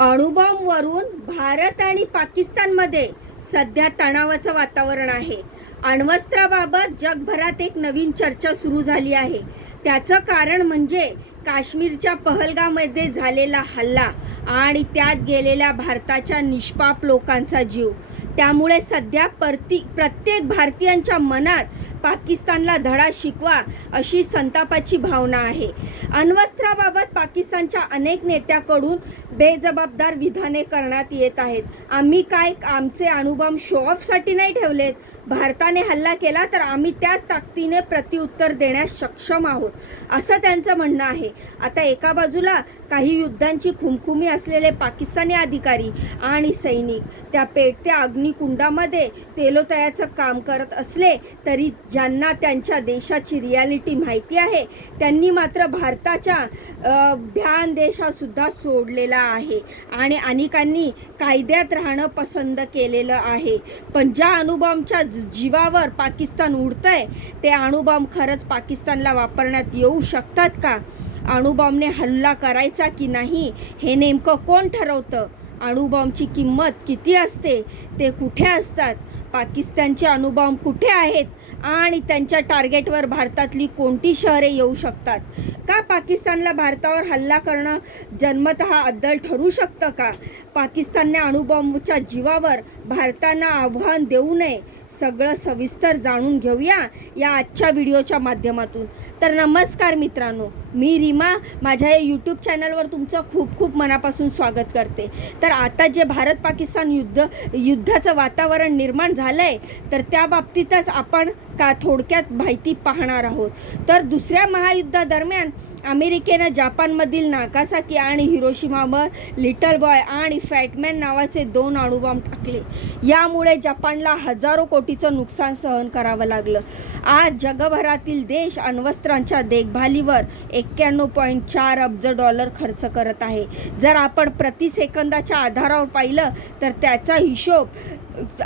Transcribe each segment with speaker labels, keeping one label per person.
Speaker 1: अणुबॉम्बवरून भारत आणि पाकिस्तानमध्ये सध्या तणावाचं वातावरण आहे. अण्वस्त्राबाबत जगभरात एक नवीन चर्चा सुरू झाली आहे. त्याचं कारण म्हणजे काश्मीरच्या पहलगामध्ये झालेला हल्ला आणि त्यात गेलेल्या भारताच्या निष्पाप लोकांचा जीव. त्यामुळे सध्या परती प्रत्येक भारतीयांच्या मनात पाकिस्तानला धडा शिकवा अशी संतापाची भावना आहे. अण्वस्त्राबाबत पाकिस्तानच्या अनेक नेत्याकडून बेजबाबदार विधाने करण्यात येत आहेत. आम्ही काय आमचे अणुबॉम्ब शो ऑफसाठी नाही ठेवलेत? भारताने हल्ला केला तर आम्ही त्याच ताकदीने प्रत्युत्तर देण्यास सक्षम आहोत असं त्यांचं म्हणणं आहे. आता एका बाजूला काही युद्धांची खुमखुमी असलेले पाकिस्तानी अधिकारी आणि सैनिक त्या पेटत्या कुंडामध्ये तेलोतयाचं काम करत असले तरी ज्यांना त्यांच्या देशाची रियालिटी माहिती आहे त्यांनी मात्र भारताच्या अ, भ्यान सुद्धा सोडलेला आहे. आणि अनेकांनी कायद्यात राहणं पसंत केलेलं आहे. पण ज्या अणुबॉम्बच्या जीवावर पाकिस्तान उडतंय ते अणुबॉम्ब खरंच पाकिस्तानला वापरण्यात येऊ शकतात का? अणुबॉम्बने हल्ला करायचा की नाही हे नेमकं कोण ठरवतं? अणुबॉम्बची किंमत किती असते ते कुठे असतात? पाकिस्तानचे अणुबॉम्ब कुठे आहेत आणि त्यांच्या टार्गेटवर भारतातली कोणती शहरे येऊ शकतात? का पाकिस्तानला भारतावर हल्ला करणं जन्मतः अद्दल ठरू शकतं का? पाकिस्तानने अणुबॉम्बच्या जीवावर भारताला आव्हान देऊ नये सगळं सविस्तर जाणून घेऊया या आजच्या व्हिडिओच्या माध्यमातून. तर नमस्कार मित्रांनो मी रीमा. माझ्या या यूट्यूब चॅनलवर तुमचं खूप खूप मनापासून स्वागत करते. तर आता जे भारत पाकिस्तान युद्ध युद्धाचं वातावरण निर्माण झालं आहे तर त्या बाबतीतच आपण का थोडक्यात माहिती पाहणार आहोत. तर दुसऱ्या महायुद्धादरम्यान अमेरिकेनं जपानमधील नाकासाकी आणि हिरोशिमावर लिटल बॉय आणि फॅटमॅन नावाचे दोन अणुबॉम्ब टाकले. यामुळे जपानला हजारो कोटीचं नुकसान सहन करावं लागलं. आज जगभरातील देश अण्वस्त्रांच्या देखभालीवर एक्क्याण्णव पॉईंट चार अब्ज डॉलर खर्च करत आहे. जर आपण प्रति सेकंदाच्या आधारावर पाहिलं तर त्याचा हिशोब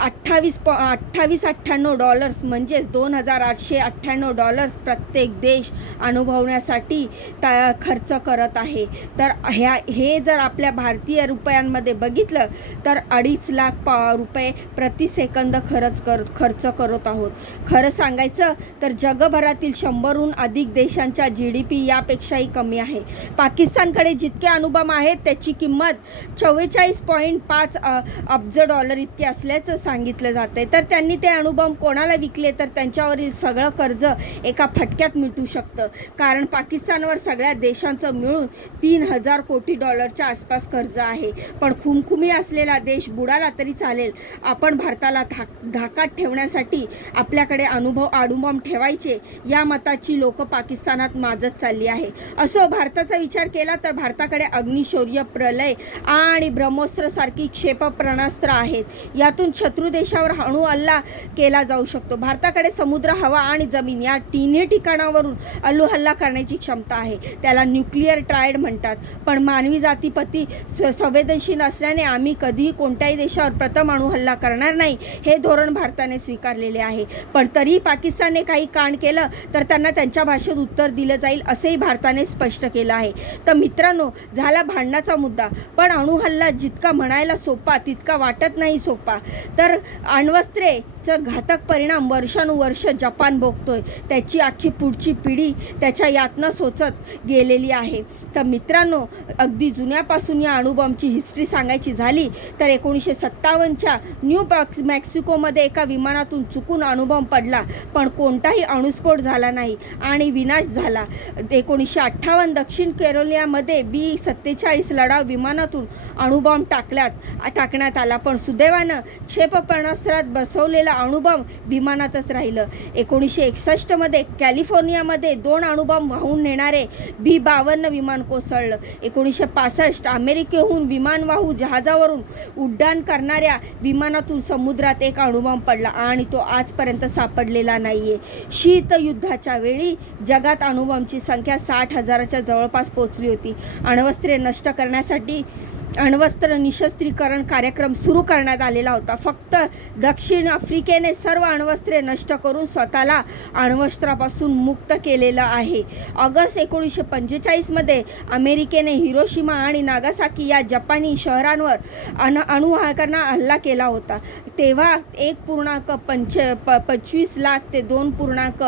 Speaker 1: अठ्ठावीस पॉ अठ्ठावीस अठ्ठ्याण्णव डॉलर्स म्हणजेच दोन हजार आठशे अठ्ठ्याण्णव डॉलर्स प्रत्येक देश अनुभवण्यासाठी ता खर्च करत आहे. तर ह्या हे जर आपल्या भारतीय रुपयांमध्ये बघितलं तर अडीच लाख पा रुपये प्रति सेकंद खरंच कर खर्च करत आहोत. खरं सांगायचं तर जगभरातील शंभरहून अधिक देशांच्या जी डी पी यापेक्षाही कमी आहे. पाकिस्तानकडे जितके अनुबम आहेत त्याची किंमत चव्वेचाळीस पॉईंट पाच अब्ज डॉलर इतकी असल्याचं सांगितलं जातं तर त्यांनी ते अणुबॉम्ब कोणाला विकले तर त्यांच्यावरील सगळं कर्ज एका फटक्यात मिटू शकतं. कारण पाकिस्तानवर सगळ्या देशांचं मिळून तीन हजार कोटी डॉलरच्या आसपास कर्ज आहे. पण खुमखुमी असलेला देश बुडाला तरी चालेल. आपण भारताला धाक धाकात ठेवण्यासाठी आपल्याकडे अनुभव अणुबॉम्ब ठेवायचे या मताची लोक पाकिस्तानात माजत चालली आहे. असो भारताचा विचार केला तर भारताकडे अग्निशौर्य प्रलय आणि ब्रह्मोस्त्रसारखी क्षेपप्रणास्त्र आहेत. यातून शत्रू देशावर अणु हल्ला केला जाऊ शकतो. भारताकडे समुद्र हवा आणि जमीन या तिन्ही ठिकाणावरून अणु हल्ला करण्याची क्षमता आहे. त्याला न्यूक्लिअर ट्रायड म्हणतात. पण मानवी जातीपती स- संवेदनशील असल्याने आम्ही कधीही कोणत्याही देशावर प्रथम अणू हल्ला करणार नाही हे धोरण भारताने स्वीकारलेले आहे. पण तरीही पाकिस्तानने काही कांड केलं तर त्यांना त्यांच्या भाषेत उत्तर दिलं जाईल असंही भारताने स्पष्ट केलं आहे. तर मित्रांनो झाला भांडणाचा मुद्दा. पण अणुहल्ला जितका म्हणायला सोपा तितका वाटत नाही सोपा. तर अण्वस्त्रेचं घातक परिणाम वर्षानुवर्ष जपान भोगतोय. त्याची अख्खी पुढची पिढी त्याच्या यातना सोचत गेलेली आहे. तर मित्रांनो अगदी जुन्यापासून या अणुबॉम्बची हिस्ट्री सांगायची झाली तर एकोणीसशे सत्तावन्नच्या न्यू पॅक्स मॅक्सिकोमध्ये एका विमानातून चुकून अणुबॉम्ब पडला. पण कोणताही अणुस्फोट झाला नाही आणि विनाश झाला. एकोणीसशे अठ्ठावन्न दक्षिण केरोलियामध्ये बी सत्तेचाळीस लढाव विमानातून अणुबॉम्ब टाकल्यात टाकण्यात आला. पण सुदैवानं क्षेपणास्त्रात बसवलेला अणुबॉम्ब विमानातच राहिलं. एकोणीसशे एकसष्टमध्ये कॅलिफोर्नियामध्ये दोन अणुबॉम्ब वाहून नेणारे बी बावन्न विमान कोसळलं. एकोणीसशे पासष्ट अमेरिकेहून विमानवाहू जहाजावरून उड्डाण करणाऱ्या विमानातून समुद्रात एक अणुबॉम्ब पडला आणि तो आजपर्यंत सापडलेला नाही आहे शीतयुद्धाच्या वेळी जगात अणुबॉम्बची संख्या साठ हजाराच्या जवळपास पोचली होती. अण्वस्त्रे नष्ट करण्यासाठी अण्वस्त्र निशस्त्रीकरण कार्यक्रम सुरू करण्यात आलेला होता. फक्त दक्षिण आफ्रिकेने सर्व अण्वस्त्रे नष्ट करून स्वतःला अण्वस्त्रापासून मुक्त केलेलं आहे. ऑगस्ट एकोणीसशे पंचेचाळीसमध्ये अमेरिकेने हिरोशिमा आणि नागासाकी या जपानी शहरांवर अन अणुवाहकांना हल्ला केला होता. तेव्हा एक पूर्णांक पंच प पंचवीस लाख ते दोन पूर्णांक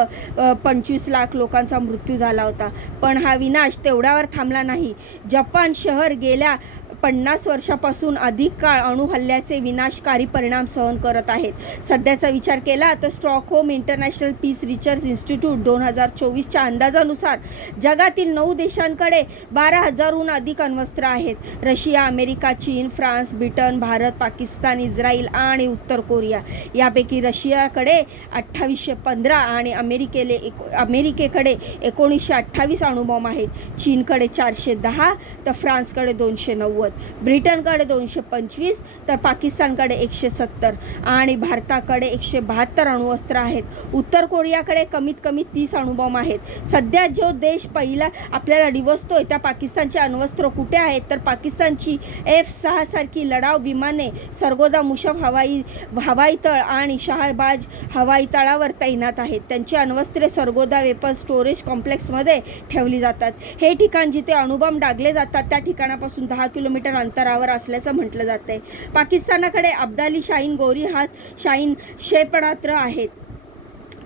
Speaker 1: पंचवीस लाख लोकांचा मृत्यू झाला होता. पण हा विनाश तेवढ्यावर थांबला नाही. जपान शहर गेल्या पन्नास वर्षापासून अधिक काळ अणुहल्ल्याचे विनाशकारी परिणाम सहन करत आहेत. सध्याचा विचार केला तर Stockholm International Peace Research Institute दोन हजार चोवीसच्या अंदाजानुसार जगातील नऊ देशांकडे बारा हजारहून अधिक अण्वस्त्र आहेत. रशिया अमेरिका चीन France Britain Bharat Pakistan Israel आणि उत्तर कोरिया. यापैकी रशियाकडे अठ्ठावीसशे पंधरा आणि अमेरिकेले एक अमेरिकेकडे एकोणीसशे अठ्ठावीस अणुबॉम्ब आहेत. चीनकडे चारशे दहा तर फ्रान्सकडे दोनशे नव्वद. ब्रिटनकडे दोनशे पंचवीस तर पाकिस्तानकडे एकशे सत्तर आणि भारताकडे एकशे बहात्तर अणुअस्त्र आहेत. उत्तर कोरियाकडे कमीत कमी तीस अणुबॉम्ब आहेत. सध्या जो देश पहिला आपल्याला डिवसतोय त्या पाकिस्तानचे अण्वस्त्र कुठे आहेत? तर पाकिस्तानची एफ सहा सारखी लढाव विमाने सरगोदा मुशफ हवाई हवाई तळ आणि शहाबाज हवाई तळावर तैनात आहेत. त्यांची अण्वस्त्रे सरगोदा वेपन स्टोरेज कॉम्प्लेक्समध्ये ठेवली जातात. हे ठिकाण जिथे अणुबॉम्ब डागले जातात त्या ठिकाणापासून दहा किलोमीटर अंतरावर असल्याचं म्हटलं जातं आहे पाकिस्तानाकडे अब्दाली शाहीन गोरी हात शाहीन क्षेपणास्त्र आहेत.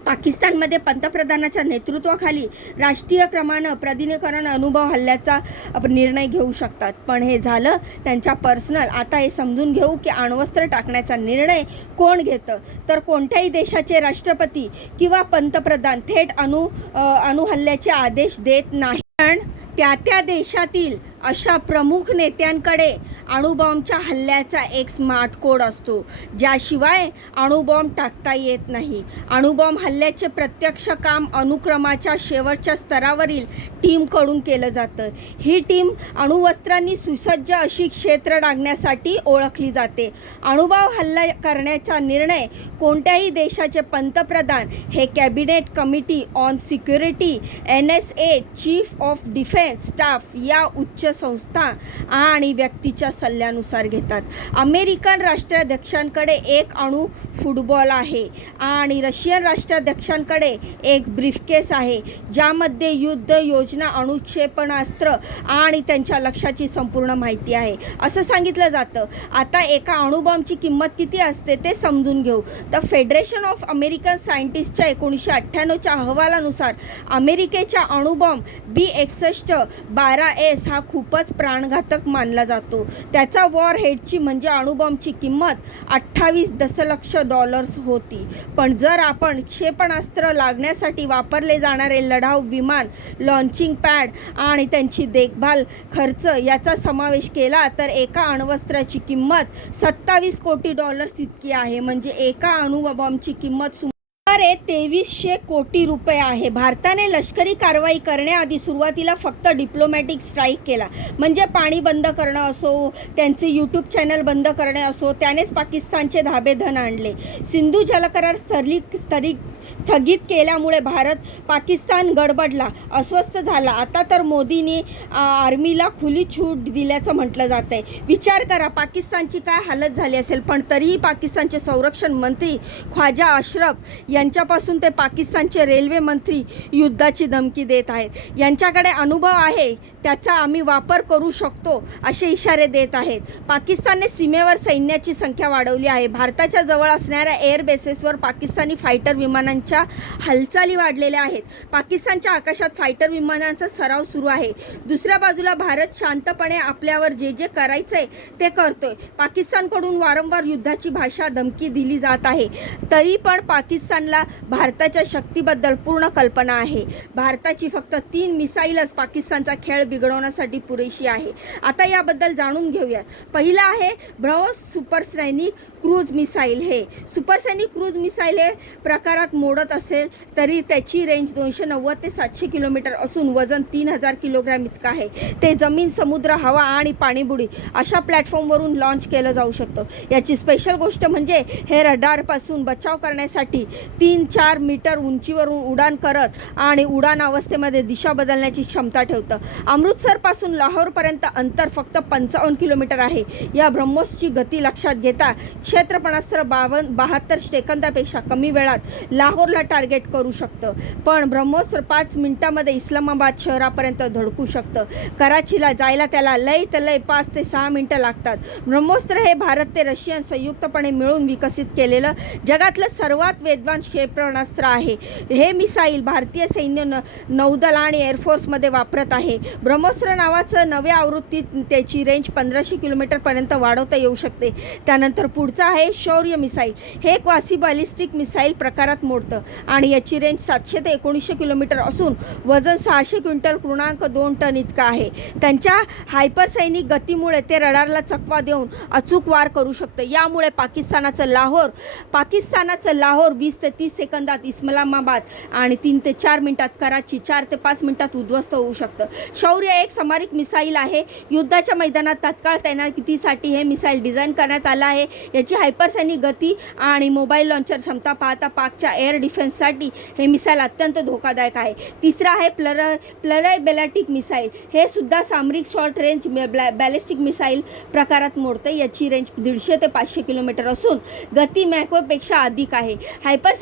Speaker 1: पाकिस्तानमध्ये पंतप्रधानाच्या नेतृत्वाखाली राष्ट्रीय क्रमानं प्रदिनीकरण अनुभव हल्ल्याचा निर्णय घेऊ शकतात. पण हे झालं त्यांच्या पर्सनल. आता हे समजून घेऊ की अण्वस्त्र टाकण्याचा निर्णय कोण घेतं? तर कोणत्याही देशाचे राष्ट्रपती किंवा पंतप्रधान थेट अणु अणुहल्ल्याचे आदेश देत नाही. पण त्या त्या देशातील अशा प्रमुख नेत्यांकडे अणुबॉम्बच्या हल्ल्याचा एक स्मार्ट कोड असतो. ज्याशिवाय अणुबॉम्ब टाकता येत नाही. अणुबॉम्ब हल्ल्याचे प्रत्यक्ष काम अनुक्रमाच्या शेवटच्या स्तरावरील टीमकडून केलं जातं. ही टीम अणुवस्त्रांनी सुसज्ज अशी क्षेत्र डागण्यासाठी ओळखली जाते. अणुबॉम्ब हल्ला करण्याचा निर्णय कोणत्याही देशाचे पंतप्रधान हे cabinet committee on security N S A chief of defence staff या उच्च संस्था आणि व्यक्तीच्या सल्ल्यानुसार घेतात. अमेरिकन राष्ट्राध्यक्षांकडे एक अणू फुटबॉल आहे आणि रशियन राष्ट्राध्यक्षांकडे एक ब्रीफकेस आहे ज्यामध्ये युद्ध योजना अणुक्षेपणास्त्र आणि त्यांच्या लक्षाची संपूर्ण माहिती आहे. असं सांगितलं जातं. आता एका अणुबॉम्बची किंमत किती असते ते समजून घेऊ. तर फेडरेशन ऑफ अमेरिकन सायंटिस्टच्या एकोणीसशे अठ्ठ्याण्णवच्या अहवालानुसार अमेरिकेच्या अणुबॉम्ब बी एकसष्ट बारा एस हा खूप खूपच प्राणघातक मानला जातो. त्याचा वॉर हेडची म्हणजे अणुबॉम्बची किंमत अठ्ठावीस दशलक्ष डॉलर्स होती. पण जर आपण क्षेपणास्त्र लागण्यासाठी वापरले जाणारे लढाऊ विमान लॉन्चिंग पॅड आणि त्यांची देखभाल खर्च याचा समावेश केला तर एका अण्वस्त्राची किंमत सत्तावीस कोटी डॉलर्स इतकी आहे. म्हणजे एका अणुबॉम्बची किंमत सुमारे तेवीसशे कोटी रुपये आहे. भारताने लष्करी कारवाई करण्याआधी सुरुवातीला फक्त डिप्लोमॅटिक स्ट्राईक केला. म्हणजे पाणी बंद करणं असो त्यांचे यूट्यूब चॅनल बंद करणे असो त्यानेच पाकिस्तानचे धाबे धन आणले. सिंधू जलकरार स्थगित स्थगित स्थगित केल्यामुळे भारत पाकिस्तान गडबडला अस्वस्थ झाला. आता तर मोदींनी आर्मीला खुली छूट दिल्याचं म्हटलं जात आहे विचार करा पाकिस्तानची काय हालत झाली असेल? पण तरीही पाकिस्तानचे संरक्षण मंत्री ख्वाजा अशरफ यांच्यापासून ते पाकिस्तानचे रेल्वे मंत्री युद्धाची धमकी देत आहेत. यांच्याकडे अनुभव आहे त्याचा आम्ही वापर करू शकतो असे इशारे देत आहेत. पाकिस्तानने सीमेवर सैन्याची संख्या वाढवली आहे. भारताच्या जवळ असणाऱ्या एअर बेसेसवर पाकिस्तानी फायटर विमानांच्या हालचाली वाढलेल्या आहेत. पाकिस्तानच्या आकाशात फायटर विमानांचा सराव सुरू आहे. दुसऱ्या बाजूला भारत शांतपणे आपल्यावर जे जे करायचं आहे ते करतोय. पाकिस्तानकडून वारंवार युद्धाची भाषा धमकी दिली जात आहे. तरी पण पाकिस्तानला भारताच्या शक्तीबद्दल पूर्ण कल्पना आहे. भारताची फक्त तीन मिसाईलच पाकिस्तानचा खेळ बिघडवण्यासाठी पुरेशी आहे. आता याबद्दल जाणून घेऊयात. पहिलं आहे ब्रह्मोस सुपरसैनिक क्रूज मिसाईल हे. सुपरसैनिक क्रूज मिसाईल हे प्रकारात मोडत असेल तरी त्याची रेंज दोनशे नव्वद ते सातशे किलोमीटर असून वजन तीन हजार किलोग्रॅम इतकं आहे. ते जमीन समुद्र हवा आणि पाणीबुडी अशा प्लॅटफॉर्मवरून लॉन्च केलं जाऊ शकतं. याची स्पेशल गोष्ट म्हणजे हे रडारपासून बचाव करण्यासाठी तीन चार मीटर उंचीवरून उडान करत आणि उडान अवस्थेमध्ये दिशा बदलण्याची क्षमता ठेवतं. अमृतसरपासून लाहोरपर्यंत अंतर फक्त पंचावन्न किलोमीटर आहे. या ब्रह्मोसची गती लक्षात घेता क्षेत्रपणास्त्र बावन्न बहात्तर सेकंदापेक्षा कमी वेळात लाहोरला टार्गेट करू शकतं. पण ब्रह्मोस्त्र पाच मिनिटामध्ये इस्लामाबाद शहरापर्यंत धडकू शकतं. कराचीला जायला त्याला लय तर लय पाच ते सहा मिनिटं लागतात. ब्रह्मोस्त्र हे भारत ते रशियन संयुक्तपणे मिळून विकसित केलेलं जगातलं सर्वात वेदवान वेगवान क्षेपणास्त्र आहे. हे मिसाईल भारतीय सैन्य न नौदल आणि एअरफोर्समध्ये वापरत आहे. ब्रह्मोस्त्र नावाचं नव्या आवृत्तीत त्याची रेंज पंधराशे किलोमीटरपर्यंत वाढवता येऊ शकते. त्यानंतर पुढचं आहे शौर्य मिसाईल. हे एक वासी बॅलिस्टिक मिसाईल प्रकारात मोडतं आणि याची रेंज सातशे ते एकोणीसशे किलोमीटर असून वजन सहाशे क्विंटल पूर्णांक दोन टन इतकं आहे. त्यांच्या हायपरसैनिक गतीमुळे ते रडारला चकवा देऊन अचूक वार करू शकतं. यामुळे पाकिस्तानाचं लाहोर पाकिस्तानाचं लाहोर वीस ते तीस सेकंदात इस्लामाबाद आणि तीन ते चार मिनिटात कराची चार ते पाच मिनिटात उद्ध्वस्त होऊ शकतं. शौर्य एक समारिक मिसाईल आहे. युद्धाच्या मैदानात तात्काळ तैनातीसाठी हे मिसाईल डिझाईन करण्यात आलं आहे. याची हायपरसैनिक गती आणि मोबाईल लॉन्चर क्षमता पाहता पाकच्या एअर डिफेन्ससाठी हे मिसाईल अत्यंत धोकादायक आहे. तिसरं आहे प्लर प्लरय बेलॅटिक मिसाईल. हे सुद्धा सामरिक शॉर्ट रेंज ब्लॅ बॅलिस्टिक मिसाईल प्रकारात मोडतं. याची रेंज दीडशे ते पाचशे किलोमीटर असून गती मॅकवेपेक्षा अधिक आहे.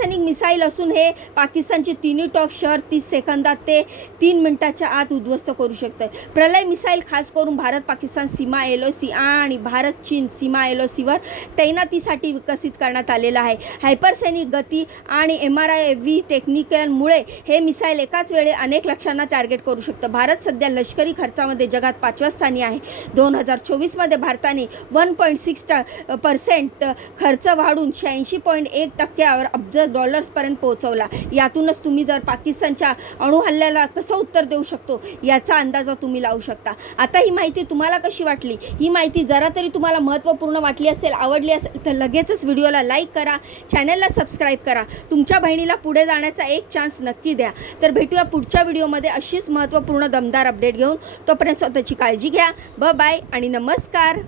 Speaker 1: हायपरसॅनिक मिसाईल असून हे पाकिस्तानचे तिन्ही टॉप शहर तीस सेकंदात ते तीन मिनिटाच्या आत उद्ध्वस्त करू शकतं प्रलय मिसाईल खास करून भारत पाकिस्तान सीमा एल ओ सी आणि भारत चीन सीमा एल ओ सीवर तैनातीसाठी विकसित करण्यात आलेलं आहे. हायपरसैनिक गती आणि एम आर आय व्ही टेक्निकलमुळे हे मिसाईल एकाच वेळी अनेक लक्ष्यांना टार्गेट करू शकतं. भारत सध्या लष्करी खर्चामध्ये जगात पाचव्या स्थानी आहे. दोन हजार चोवीसमध्ये भारताने वन पॉईंट सिक्स ट पर्सेंट खर्च वाढून शहाऐंशी पॉईंट एक टक्क्यावर अब्ज डॉलर्सपर्यंत पोहोचवला. यातूनच तुम्ही जर पाकिस्तानच्या अणुहल्ल्याला कसं उत्तर देऊ शकतो याचा अंदाजा तुम्ही लावू शकता. आता ही माहिती तुम्हाला कशी वाटली? ही माहिती जरा तरी तुम्हाला महत्त्वपूर्ण वाटली असेल आवडली असेल तर लगेचच व्हिडिओला लाईक करा चॅनलला सबस्क्राईब करा. तुमच्या बहिणीला पुढे जाण्याचा एक चान्स नक्की द्या. तर भेटूया पुढच्या व्हिडिओमध्ये अशीच महत्त्वपूर्ण दमदार अपडेट घेऊन. तोपर्यंत स्वतःची काळजी घ्या. ब बाय आणि नमस्कार.